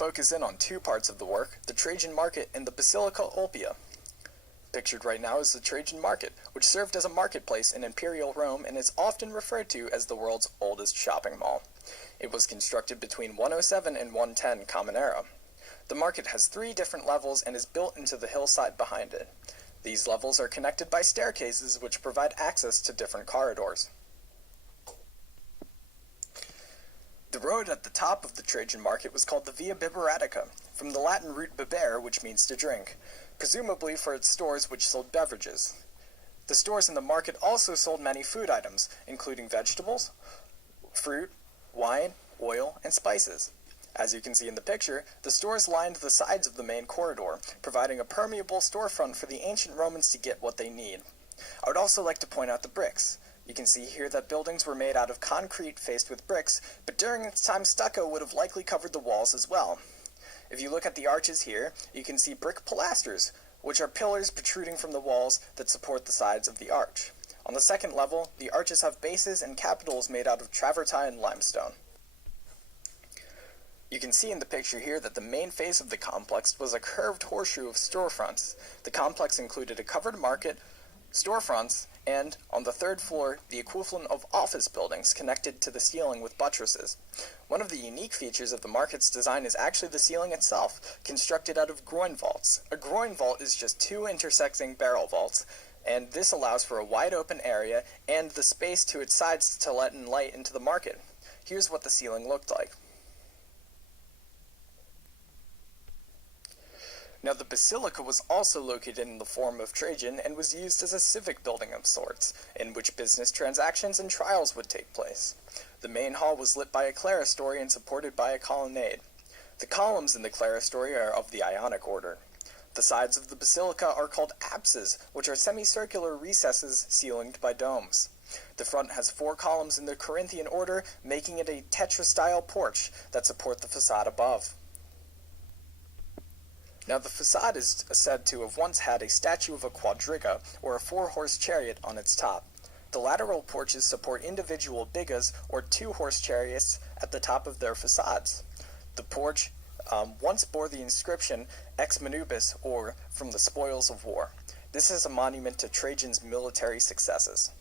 focus in on two parts of the work, the Trajan Market and the Basilica Olpia. Pictured right now is the Trajan Market, which served as a marketplace in Imperial Rome and is often referred to as the world's oldest shopping mall. It was constructed between 107 and 110 Common Era. The market has 3 different levels and is built into the hillside behind it. These levels are connected by staircases which provide access to different corridors. The road at the top of the Trajan Market was called the Via Biberatica, from the Latin root bibere, which means to drink, presumably for its stores which sold beverages. The stores in the market also sold many food items, including vegetables, fruit, wine, oil, and spices. As you can see in the picture, the stores lined the sides of the main corridor, providing a permeable storefront for the ancient Romans to get what they need. I would also like to point out the bricks. You can see here that buildings were made out of concrete faced with bricks, but during its time stucco would have likely covered the walls as well. If you look at the arches here, you can see brick pilasters, which are pillars protruding from the walls that support the sides of the arch. On the second level, the arches have bases and capitals made out of travertine limestone. You can see in the picture here that the main face of the complex was a curved horseshoe of storefronts. The complex included a covered market, storefronts, and, on the third floor, the equivalent of office buildings connected to the ceiling with buttresses. One of the unique features of the market's design is actually the ceiling itself, constructed out of groin vaults. A groin vault is just 2 intersecting barrel vaults, and this allows for a wide open area and the space to its sides to let in light into the market. Here's what the ceiling looked like. Now, the basilica was also located in the Forum of Trajan and was used as a civic building of sorts, in which business transactions and trials would take place. The main hall was lit by a clerestory and supported by a colonnade. The columns in the clerestory are of the Ionic order. The sides of the basilica are called apses, which are semicircular recesses ceilinged by domes. The front has 4 columns in the Corinthian order, making it a tetrastyle porch that support the facade above. Now, the facade is said to have once had a statue of a quadriga, or a 4-horse chariot, on its top. The lateral porches support individual bigas, or 2-horse chariots, at the top of their facades. The porch once bore the inscription Ex Manubis, or from the spoils of war. This is a monument to Trajan's military successes.